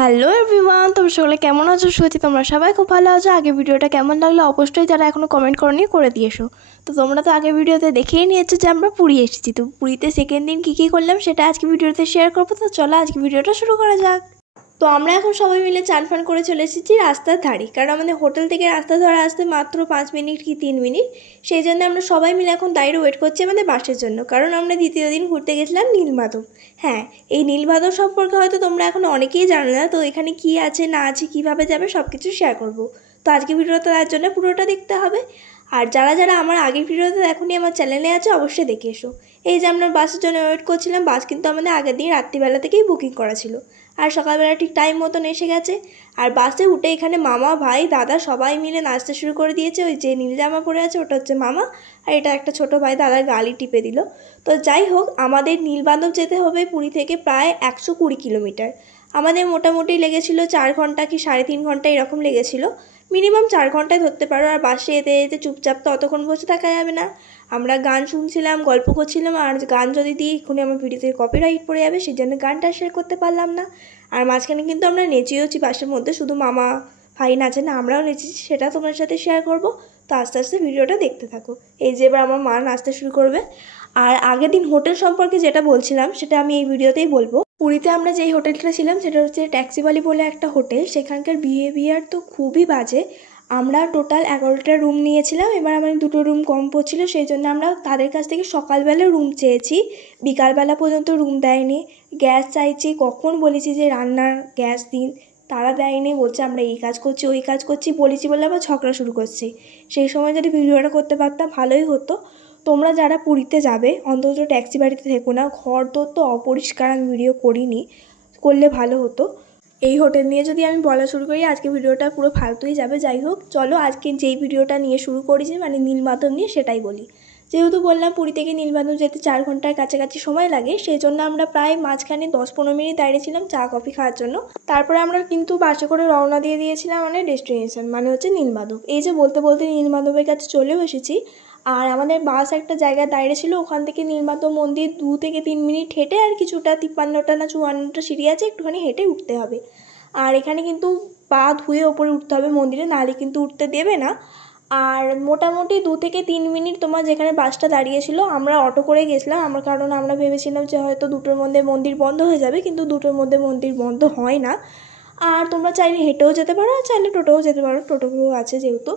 Hello everyone, তোমরা সকলে কেমন আছো? শুয়েছি তোমরা সবাই খুব ভালো আছো। আগে ভিডিওটা কেমন লাগলো অবশ্যই যারা এখনও কমেন্ট করনি করে দিয়েছো। তো তোমরা তো আগে ভিডিওতে দেখেই নিয়েছো যে আমরা পুরী এসেছি। তো পুরীতে সেকেন্ড দিন কী কী করলাম সেটা আজকে ভিডিওতে শেয়ার করবো। তো চলো আজকে ভিডিওটা শুরু করা যাক। তো আমরা এখন সবাই মিলে চান ফান করে চলে এসেছি রাস্তার ধারে, কারণ আমাদের হোটেল থেকে রাস্তা ধরে আসতে মাত্র 5 মিনিট কি 3 মিনিট। সেই জন্য আমরা সবাই মিলে এখন দাঁড়িয়ে ওয়েট করছি আমাদের বাসের জন্য, কারণ আমরা দ্বিতীয় দিন ঘুরতে গেছিলাম নীলমাধব। হ্যাঁ, এই নীলমাধব সম্পর্কে হয়তো তোমরা এখন অনেকেই জানো না। তো এখানে কি আছে না আছে কীভাবে যাবে সব কিছু শেয়ার করব। তো আজকে ভিডিওটা তার জন্য পুরোটা দেখতে হবে। আর যারা যারা আমার আগের ভিডিওতে এখনই আমার চ্যানেলে আছে অবশ্যই দেখে এসো। এই যে আমরা বাসের জন্য ওয়েট করছিলাম, বাস কিন্তু আমাদের আগের দিন রাত্রিবেলা থেকেই বুকিং করা ছিল, আর সকালবেলা ঠিক টাইম মতন এসে গেছে। আর বাসে উঠে এখানে মামা ভাই দাদা সবাই মিলে নাচতে শুরু করে দিয়েছে। ওই যে নীল জামা পরে আছে ওটা হচ্ছে মামা, আর এটা একটা ছোট ভাই দাদার গালি টিপে দিল। তো যাই হোক, আমাদের নীলবান্ধব যেতে হবে পুরী থেকে প্রায় 120 কিলোমিটার। আমাদের মোটামুটি লেগেছিল 4 ঘন্টা কি 3.5 ঘন্টা এরকম লেগেছিল, মিনিমাম 4 ঘন্টায় ধরতে পারো। আর বাসে যেতে যেতে চুপচাপ তো অতক্ষণ বসে থাকা যাবে না, আমরা গান শুনছিলাম, গল্প করছিলাম। আর গান যদি দিই এক্ষুনি আমার ভিডিওতে কপিরাইট পড়ে যাবে, সেই জন্য গানটা শেয়ার করতে পারলাম না। আর মাঝখানে কিন্তু আমরা নেচেওছি বাসের মধ্যে, শুধু মামা ভাই নাচে না, আমরাও নেচেছি, সেটা তোমার সাথে শেয়ার করব। তো আস্তে আস্তে ভিডিওটা দেখতে থাকো। এই যে এবার আমার মা নাচতে শুরু করবে। আর আগের দিন হোটেল সম্পর্কে যেটা বলছিলাম সেটা আমি এই ভিডিওতেই বলবো। পুরীতে আমরা যেই হোটেলটা ছিলাম সেটা হচ্ছে ট্যাক্সিবালি বলে একটা হোটেল। সেখানকার বিহেভিয়ার তো খুবই বাজে। আমরা টোটাল 11টা রুম নিয়েছিলাম, এবার আমাদের 2টো রুম কম পড়ছিল, সেই জন্য আমরা তাদের কাছ থেকে সকালবেলা রুম চেয়েছি, বিকালবেলা পর্যন্ত রুম দেয়নি। গ্যাস চাইছি, কখন বলেছি যে রান্নার গ্যাস দিন, তারা দেয়নি, বলছে আমরা এই কাজ করছি ওই কাজ করছি, বলেছি বলে আবার ঝগড়া শুরু করছি। সেই সময় যদি ভিডিওটা করতে পারতাম ভালোই হতো। তোমরা যারা পুরীতে যাবে অন্তত ট্যাক্সি বাড়িতে থেকো না, ঘর তো অপরিষ্কার, আমি ভিডিও করিনি, করলে ভালো হতো। এই হোটেল নিয়ে যদি আমি বলা শুরু করি আজকে ভিডিওটা পুরো ফালতুই যাবে। যাই হোক, চলো আজকে যেই ভিডিওটা নিয়ে শুরু করেছি মানে নীলমাধব নিয়ে সেটাই বলি। যেহেতু বললাম পুরী থেকে নীলমাধব যেতে 4 ঘন্টার কাছাকাছি সময় লাগে, সেই জন্য আমরা প্রায় মাঝখানে 10-15 মিনিট দাঁড়িয়েছিলাম চা কফি খাওয়ার জন্য। তারপরে আমরা কিন্তু বাসে করে রওনা দিয়ে দিয়েছিলাম মানে ডেস্টিনেশন, মানে হচ্ছে নীলমাধব। এই যে বলতে বলতে নীলমাধবের কাছে চলেও এসেছি। আর আমাদের বাস একটা জায়গায় দাঁড়িয়েছিল, ওখান থেকে নীলমাধব মন্দির 2 থেকে 3 মিনিট হেঁটে আর কিছুটা 53টা না 54টা সিঁড়ি আছে, একটুখানি হেঁটে উঠতে হবে। আর এখানে কিন্তু পা ধুয়ে ওপরে উঠতে হবে মন্দিরে, নাহলে কিন্তু উঠতে দেবে না। আর মোটামুটি 2 থেকে 3 মিনিট তোমার যেখানে বাসটা দাঁড়িয়েছিল, আমরা অটো করে গেছিলাম, আমার কারণ আমরা ভেবেছিলাম যে হয়তো 2টোর মধ্যে মন্দির বন্ধ হয়ে যাবে, কিন্তু 2টোর মধ্যে মন্দির বন্ধ হয় না। আর তোমরা চাইলে হেঁটেও যেতে পারো, আর চাইলে টোটোও যেতে পারো, টোটোগুলো আছে যেহেতু।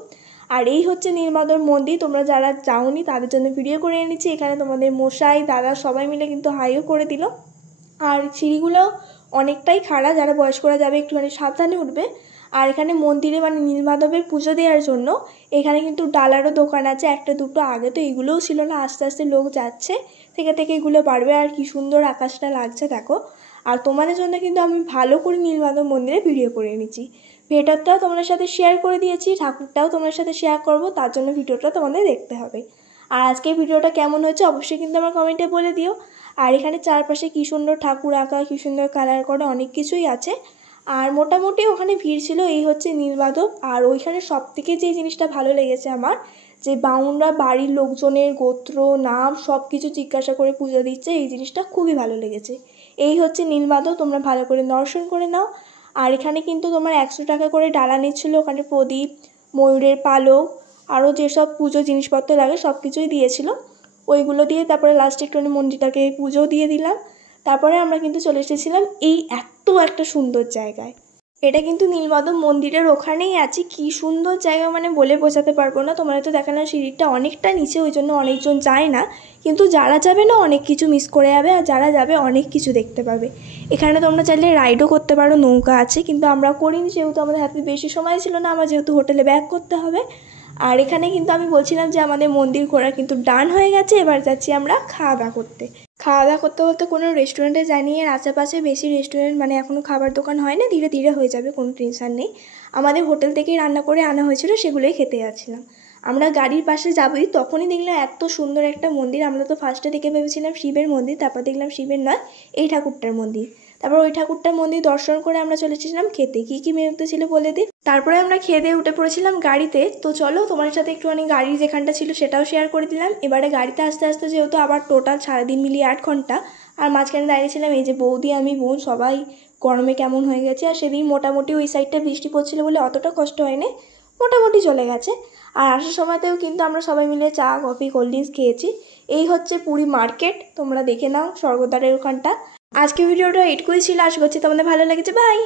আর এই হচ্ছে নীলমাধব মন্দির। তোমরা যারা যাওনি তাদের জন্য ভিডিও করে এনেছি। এখানে তোমাদের মশাই দাদা সবাই মিলে কিন্তু হাইও করে দিল। আর সিঁড়িগুলো অনেকটাই খাড়া, যারা বয়স্করা যাবে একটুখানি সাবধানে উঠবে। আর এখানে মন্দিরে মানে নীলমাধবের পুজো দেওয়ার জন্য এখানে কিন্তু ডালারও দোকান আছে, একটা দুটো। আগে তো এগুলোও ছিল না, আস্তে আস্তে লোক যাচ্ছে, থেকে থেকে এগুলো বাড়বে। আর কি সুন্দর আকাশটা লাগছে দেখো। আর তোমাদের জন্য কিন্তু আমি ভালো করে নীলমাধব মন্দিরে ভিডিও করে নিয়েছি, ভেতরটাও তোমাদের সাথে শেয়ার করে দিয়েছি, ঠাকুরটাও তোমাদের সাথে শেয়ার করব, তার জন্য ভিডিওটা তোমাদের দেখতে হবে। আর আজকের ভিডিওটা কেমন হয়েছে অবশ্যই কিন্তু আমার কমেন্টে বলে দিও। আর এখানে চারপাশে কী সুন্দর ঠাকুর আঁকা, কী সুন্দর কালার করে, অনেক কিছুই আছে। আর মোটামুটি ওখানে ভিড় ছিল। এই হচ্ছে নীলমাধব। আর ওইখানে সব থেকে যে জিনিসটা ভালো লেগেছে আমার, যে বাউনরা বাড়ির লোকজনের গোত্র নাম সব কিছু জিজ্ঞাসা করে পুজো দিচ্ছে, এই জিনিসটা খুবই ভালো লেগেছে। এই হচ্ছে নীলমাধব, তোমরা ভালো করে দর্শন করে নাও। আর এখানে কিন্তু তোমার 100 টাকা করে ডালা নিচ্ছিলো, ওখানে প্রদীপ, ময়ূরের পালক, আরও যেসব পুজো জিনিসপত্র লাগে সব কিছুই দিয়েছিল। ওইগুলো দিয়ে তারপরে লাস্টে একটুখানি মন্দিরটাকে পুজো দিয়ে দিলাম। তারপরে আমরা কিন্তু চলে এসেছিলাম এই এত একটা সুন্দর জায়গায়। এটা কিন্তু নীলমাধব মন্দিরের ওখানেই আছে, কি সুন্দর জায়গা মানে বলে বোঝাতে পারবো না। তোমাদের তো দেখালাম সিঁড়িটা অনেকটা নিচে, ওই জন্য অনেকজন যায় না, কিন্তু যারা যাবে না অনেক কিছু মিস করে যাবে, আর যারা যাবে অনেক কিছু দেখতে পাবে। এখানে তোমরা চাইলে রাইডও করতে পারো, নৌকা আছে, কিন্তু আমরা করিনি যেহেতু আমাদের হাতে বেশি সময় ছিল না, আমার যেহেতু হোটেলে ব্যাক করতে হবে। আর এখানে কিন্তু আমি বলছিলাম যে আমাদের মন্দির ঘোরা কিন্তু ডান হয়ে গেছে, এবার যাচ্ছি আমরা খাওয়া দাওয়া করতে। খাওয়া দাওয়া করতে বলতে কোনো রেস্টুরেন্টে যাইনি, এর আশেপাশে বেশি রেস্টুরেন্ট মানে এখনও খাবার দোকান হয় না, ধীরে ধীরে হয়ে যাবে, কোনো টেনশান নেই। আমাদের হোটেল থেকেই রান্না করে আনা হয়েছিল, সেগুলোই খেতে যাচ্ছিলাম। আমরা গাড়ির পাশে যাবই তখনই দেখলাম এত সুন্দর একটা মন্দির। আমরা তো ফার্স্টে দেখে ভেবেছিলাম শিবের মন্দির, তারপর দেখলাম শিবের নয়, এই ঠাকুরটার মন্দির। তারপর ওই ঠাকুরটার মন্দির দর্শন করে আমরা চলে এসেছিলাম খেতে। কী কী মেনুতে ছিল বলে দিই। তারপরে আমরা খেয়ে দিয়ে উঠে পড়েছিলাম গাড়িতে। তো চলো তোমার সাথে একটুখানি গাড়ি যেখানটা ছিল সেটাও শেয়ার করে দিলাম। এবারে গাড়িতে আস্তে আস্তে যেহেতু আবার টোটাল সারাদিন মিলিয়ে 8 ঘন্টা, আর মাঝখানে দাঁড়িয়েছিলাম এই যে বৌদি, আমি, বোন সবাই গরমে কেমন হয়ে গেছে। আর সেদিন মোটামুটি ওই সাইডটা বৃষ্টি পড়ছিল বলে অতটা কষ্ট হয়নি, মোটামুটি চলে গেছে। আর আসার সময়তেও কিন্তু আমরা সবাই মিলে চা কফি কোল্ড ড্রিঙ্কস খেয়েছি। এই হচ্ছে পুরী মার্কেট, তোমরা দেখে নাও স্বর্গদ্বারের ওখানটা। আজকে ভিডিওটা এইটুকুই ছিল, আশা করছি তোমাদের ভালো লেগেছে। বাই।